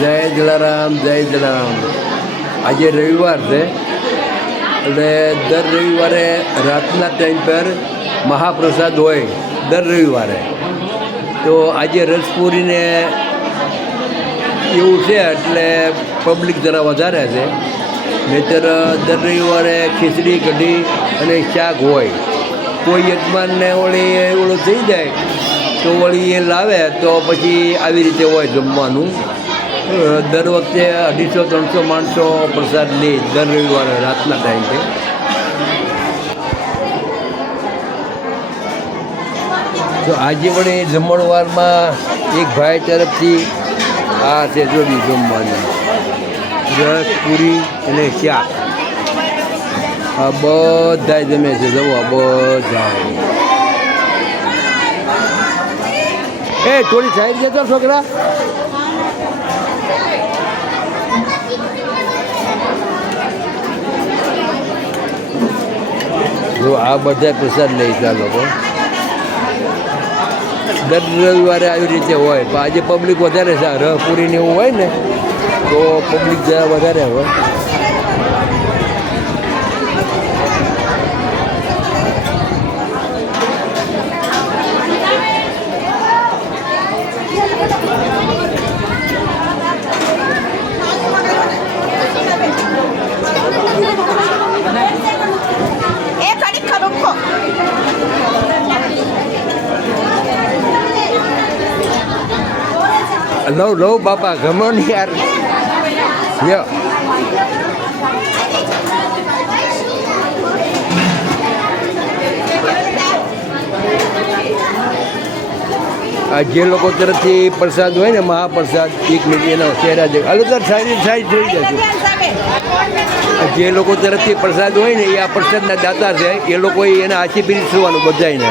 જય જલારામ જય જલારામ. આજે રવિવાર છે એટલે દર રવિવારે રાતના ટાઈમ પર મહાપ્રસાદ હોય દર રવિવારે. તો આજે રસપુરીને એવું છે એટલે પબ્લિક જરા વધારે છે. નહીંતર દર રવિવારે ખીચડી કઢી અને શાક હોય. કોઈ યજમાનને ઓલું થઈ જાય તો વળી એ લાવે તો પછી આવી રીતે હોય જમવાનું. દર વખતે 250-300 માણસો પ્રસાદ લે દર રવિવારે રાતના ટાઈમે. તો આજે પણ એ જમણવારમાં એક ભાઈ તરફથી આ છે જોડી જમવાનું રસ પૂરી અને શાક. આ બધા જમે છે જમવા બધા. એ થોડી સાઈડ જતો છોકરા. જો આ બધા પ્રસાદ લે છે આ લોકો. દર રવિવારે આવી રીતે હોય પણ આજે પબ્લિક વધારે છે. રસ પૂરીને એવું હોય ને તો પબ્લિક જરા વધારે હોય. લો બાપા ગમો ને યાર. લ્યો આ જે લોકો તરફથી પ્રસાદ હોય ને મહાપ્રસાદ 1 મિનિટ એનો ચહેરા જે અલગ સાઈડ થઈ જશે. જે લોકો તરફથી પ્રસાદ હોય ને એ આ પ્રસાદના દાતા છે. એ લોકો એના હાથી પીરસવાનું બધાને.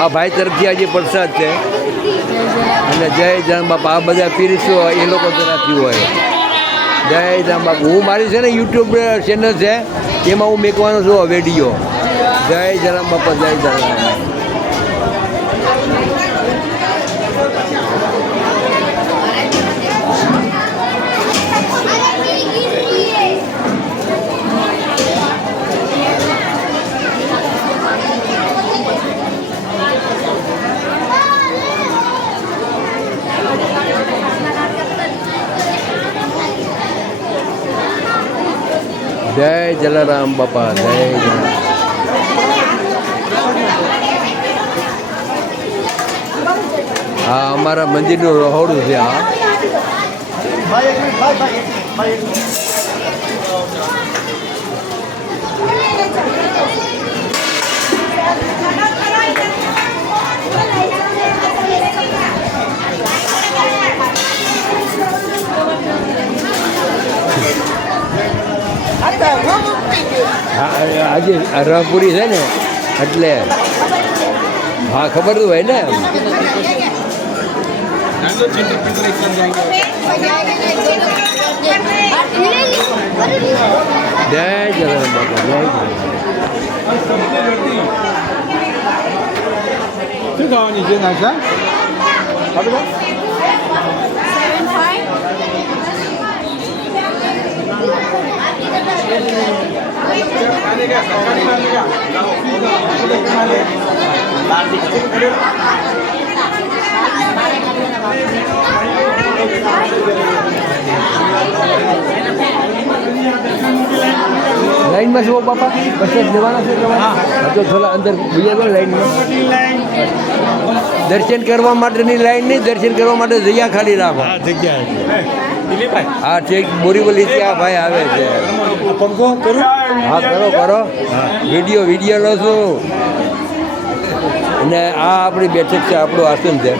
આ ભાઈ તરફથી આજે પ્રસાદ છે અને જય જામ બાપા આ બધા પીરસો એ લોકો તરફથી હોય. જય જામ બાપા. હું મારી છે ને યુટ્યુબ ચેનલ છે એમાં હું મેકવાનો છું વિડીયો. જય જલામ બાપા જય જલામ. જય જલારામ બાપા જય જલારામ. હા અમારા મંદિરનું રહોડું છે. હા આજે રસપુરી છે ને એટલે હા ખબર તો હોય ને. જય જલારામ બાપા જય જલારામ. શું ખાવાની છે નાશા? લાઈનમાં છો બાપા પછી જવાના છે તો થોડા અંદર બીજા તો લાઈનમાં દર્શન કરવા માટેની લાઈન નહીં. દર્શન કરવા માટે જગ્યા ખાલી રાખો. હા ઠીક બોરીવલી ત્યાં ભાઈ આવે છે. હા કરો વિડીયો લો છું. અને આ આપણી બેઠક છે આપણું આશ્રમ છે.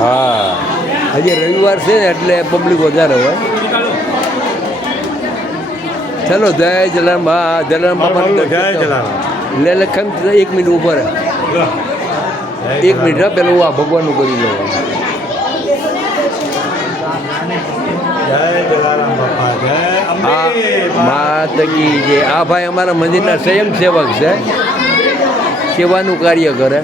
હા આજે રવિવાર છે ને એટલે પબ્લિક વધારે હોય. ચલો જય જલારામ. હા જલારામ બાપા લે લખમ 1 મિનિટ ઉપર 1 મિનિટ પેલું આ ભગવાનનું કરી લો. માતકી જે આ ભાઈ અમારા મંદિરના સ્વયં સેવક છે. સેવાનું કાર્ય કરે.